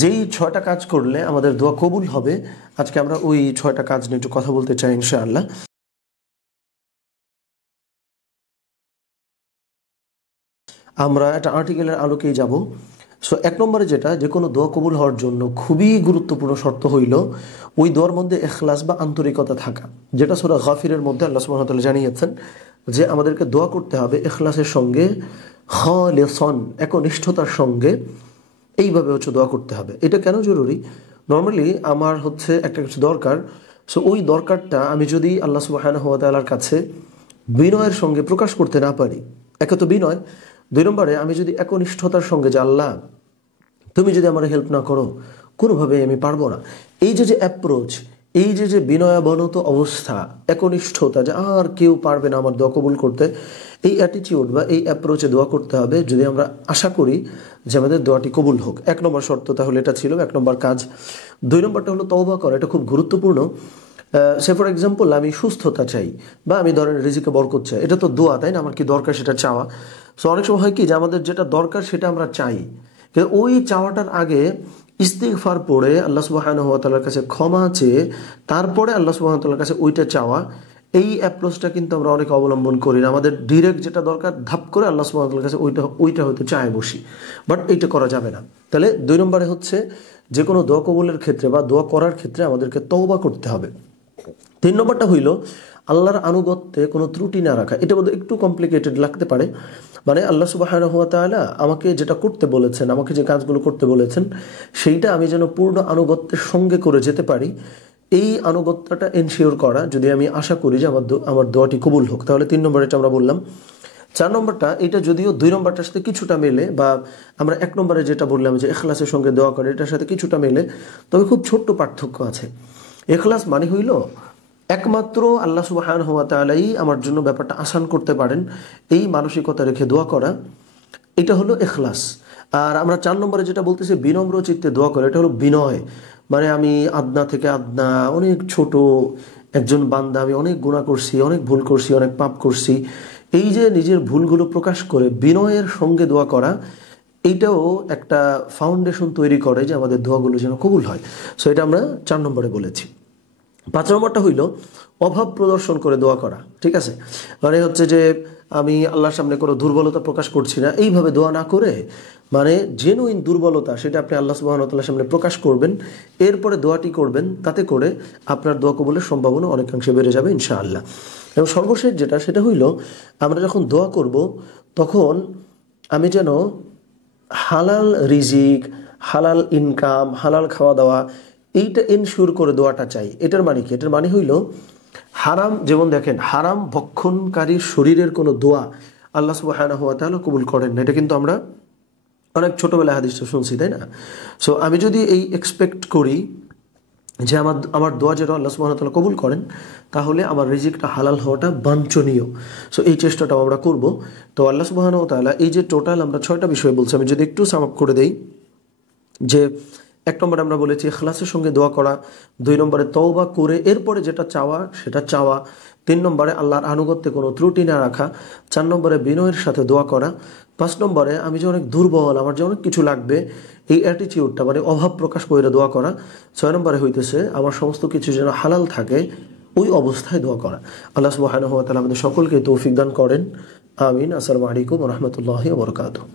যেই 6টা কাজ করলে আমাদের দোয়া কবুল হবে, আজকে আমরা ওই 6টা কাজ নিয়ে একটু কথা বলতে চাই ইনশাআল্লাহ। আমরা একটা আর্টিকেলের আলোকেই যাব। সো 1 নম্বরে যেটা, যে কোনো দোয়া কবুল হওয়ার জন্য খুবই গুরুত্বপূর্ণ শর্ত হইল ওই দোয়ার মধ্যে ইখলাস বা আন্তরিকতা থাকা, যেটা সূরা গাফিরের মধ্যে আল্লাহ সুবহানাহু ওয়া তাআলা জানিয়েছেন যে আমাদেরকে দোয়া করতে হবে ইখলাসের সঙ্গে, খালিসান, একনিষ্ঠতার সঙ্গে। এইভাবে দোয়া করতে হবে। এটা কেন জরুরি? নর্মালি আমার একটা কিছু দরকার, সো ওই দরকারটা আমি যদি আল্লাহ সুবহানাহু ওয়া তাআলার কাছে বিনয়ের সঙ্গে প্রকাশ করতে না পারি, একে তো বিনয়, 2 নম্বরে আমি যদি একনিষ্ঠতার সঙ্গে যে আল্লাহ তুমি যদি আমার হেল্প না করো কোনোভাবেই আমি পারবো না, এই যে অ্যাপ্রোচ, এই যে বিনয়াবনত অবস্থা, একনিষ্ঠতা, যে আর কেউ পারবে না আমার দোয়া কবুল করতে, এই অ্যাটিটিউড বা এই অ্যাপ্রোচে দোয়া করতে হবে যদি আমরা আশা করি যে আমাদের দোয়াটি কবুল হোক। 1 নম্বর শর্ত তাহলে এটা ছিল, 1 নম্বর কাজ। 2 নম্বরটা হলো তওবা করা। এটা খুব গুরুত্বপূর্ণ। সে ফর এক্সাম্পল আমি সুস্থতা চাই বা আমি ধরেন রিজিকে বরকত চাই, এটা তো দোয়া, তাই না? আমার কি দরকার সেটা চাওয়া। সো অনেক সময় হয় কি যে আমাদের যেটা দরকার সেটা আমরা চাই, কিন্তু ওই চাওয়াটার আগে ইস্তিগফার পড়ে আল্লাহ সুবহানাহু ওয়া তাআলার কাছে ক্ষমা চেয়ে তারপরে আল্লাহ সুবহানাহু ওয়া তাআলার কাছে ওইটা চাওয়া, এই অ্যাপ্রোচটা কিন্তু আমরা অনেক অবলম্বন করি না। আমাদের ডিরেক্ট যেটা দরকার ধাপ করে আল্লাহ সুবহানাহু ওয়া তাআলার কাছে ওইটা হতে চায় বসি, বাট এইটা করা যাবে না। তাহলে 2 নম্বরে যে কোনো দোয়া কবুলের ক্ষেত্রে বা দোয়া করার ক্ষেত্রে আমাদেরকে তওবা করতে হবে। 3 নম্বরটা হইল আল্লাহর আনুগত্যে কোনো ত্রুটি না রাখা। এটা বোধহয় একটু কমপ্লিকেটেড লাগতে পারে। মানে আল্লাহ সুবহানাহু ওয়া তাআলা আমাকে যেটা করতে বলেছেন, আমাকে যে কাজগুলো করতে বলেছেন, সেইটা আমি যেন পূর্ণ আনুগত্যের সঙ্গে করে যেতে পারি, এই আনুগত্যটা এনশিওর করা, যদি আমি আশা করি যে আমার দোয়াটি কবুল হোক। তাহলে 3 নম্বর এটা আমরা বললাম। 4 নম্বরটা, এটা যদিও 2 নম্বরটার সাথে কিছুটা মেলে, বা আমরা 1 নম্বরে যেটা বললাম যে ইখলাসের সঙ্গে দোয়া করে, এটার সাথে কিছুটা মেলে, তবে খুব ছোট্ট পার্থক্য আছে। ইখলাস মানে হইল একমাত্র আল্লাহ সুবহানাহু ওয়া তাআলাই আমার জন্য ব্যাপারটা আসান করতে পারেন, এই মানসিকতা রেখে দোয়া করা, এটা হলো ইখলাস। আর আমরা 4 নম্বরে যেটা বলতেছি বিনম্র চিত্তে দোয়া করে, এটা হলো বিনয়। মানে আমি আদনা থেকে আদনা, অনেক ছোট একজন বান্দা, আমি অনেক গুনাহ করছি, অনেক ভুল করছি, অনেক পাপ করছি, এই যে নিজের ভুলগুলো প্রকাশ করে বিনয়ের সঙ্গে দোয়া করা, এইটাও একটা ফাউন্ডেশন তৈরি করে যে আমাদের দোয়াগুলো যেন কবুল হয়। সো এটা আমরা 4 নম্বরে বলেছি। 5 নম্বরটা হইল অভাব প্রদর্শন করে দোয়া করা। ঠিক আছে, মানে যে আমি আল্লাহর সামনে কোনো দুর্বলতা প্রকাশ করছি না, এইভাবে দোয়া না করে, মানে জেনুইন দুর্বলতা সেটা আপনি আল্লাহ সুবহানাহু ওয়া তাআলার সামনে প্রকাশ করবেন, এরপরে দোয়াটি করবেন, তাতে করে আপনার দোয়া কবুলের সম্ভাবনা অনেকাংশে বেড়ে যাবে ইনশাআল্লাহ। এবং সর্বশেষ সেটা হইল আমরা যখন দোয়া করব তখন আমি যেন হালাল রিজিক, হালাল ইনকাম, হালাল খাওয়া দাওয়া, এইটা এনশিওর করে দোয়াটা চাই। এটার মানে কি? এটার মানে হইল হারাম, যেমন দেখেন হারাম ভক্ষণকারীর শরীরের কোনো দোয়া আল্লাহ সুবহানাহু ওয়া তাআলা কবুল করেন না। এটা কিন্তু আমরা অনেক ছোটবেলায় হাদিসটা শুনছি, তাই না? সো আমি যদি এই এক্সপেক্ট করি যে আমার দোয়া যেন আল্লাহ সুবহানাহু ওয়া তাআলা কবুল করেন, তাহলে আমার রিজিকটা হালাল হওয়াটা বাঞ্ছনীয়। সো এই চেষ্টাটাও আমরা করব। তো আল্লাহ সুবহানাহু ওয়া তাআলা এই যে টোটাল আমরা 6টা বিষয় বলছি, আমি যদি একটু সাম আপ করে দেই, যে 1 নম্বরে আমরা বলেছি ইখলাসের সঙ্গে দোয়া করা, 2 নম্বরে তওবা করে এরপরে যেটা চাওয়া সেটা চাওয়া, 3 নম্বরে আল্লাহর আনুগত্যে কোনো ত্রুটি না রাখা, 4 নম্বরে বিনয়ের সাথে দোয়া করা, 5 নম্বরে আমি যে অনেক দুর্বল, আমার যে অনেক কিছু লাগবে, এই অ্যাটিটিউডটা মানে অভাব প্রকাশ করে দোয়া করা, 6 নম্বরে হইতেছে আমার সমস্ত কিছু যেন হালাল থাকে, ওই অবস্থায় দোয়া করা। আল্লাহ সুবহানাহু ওয়া তাআলা আমাদের সকলকে তৌফিক দান করেন। আমিন। আসসালামু আলাইকুম ওয়া রাহমাতুল্লাহি ওয়া বারাকাতুহু।